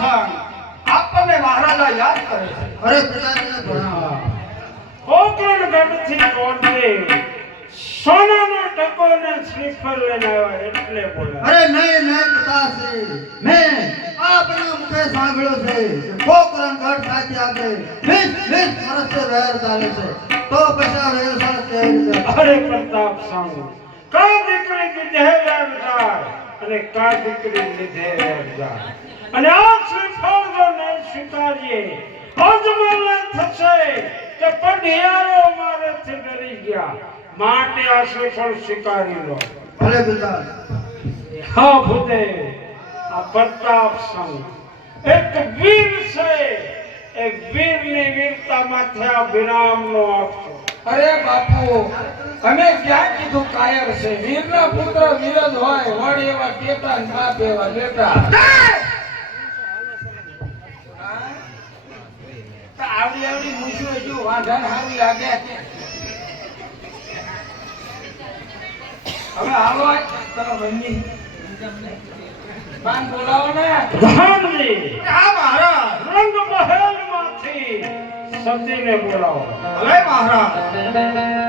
ખાન આપણને મહારાજા યાદ કરે છે. અરે પિતાજીને ભણાવવા કોકણગઢથી કોટે સોનાનો ટકો ને શ્રીફળ લઈને આવ્યા એટલે બોલા અરે નહીં નહીં પિતાશ્રી મેં આપના મુખે સાંભળ્યો છે કોકરણ ગઢ સાથે આપણે વીસ વીસ વર્ષથી વહેર ચાલે છે. તો વહેર સરસ કેવી અરે પ્રતાપ સાંભળો. કઈ દીકરી લીધે વેર જાય અને કા દીકરી લીધે વેર અને આ શ્રીફળ જો નહીં સ્વીકારીએ અજમલે થશે કે પઢિયારો મારેથી ડરી ગયા. માટે આ શ્રીફળ સ્વીકારી લો. ભલે બધા હા ભૂતે આ પ્રતાપ સંઘ. એક વીર છે એક વીરની વીરતા માથે આ વિરામનો આપશો. અરે બાપુ અમે ક્યાં કીધું કાયર છે. વીરના પુત્ર વીરજ હોય વડ એવા કેતા ને બાપ એવા લેટા આવડી આવડી મૂછું જો વાંઢા સારી લાગે. હવે હાલો તને બંદી પાન બોલાવો ને. પ્રધાનજી આ મહારાજ. રંગ મહેલમાંથી સતીને બોલાવો. ભલે મહારાજ.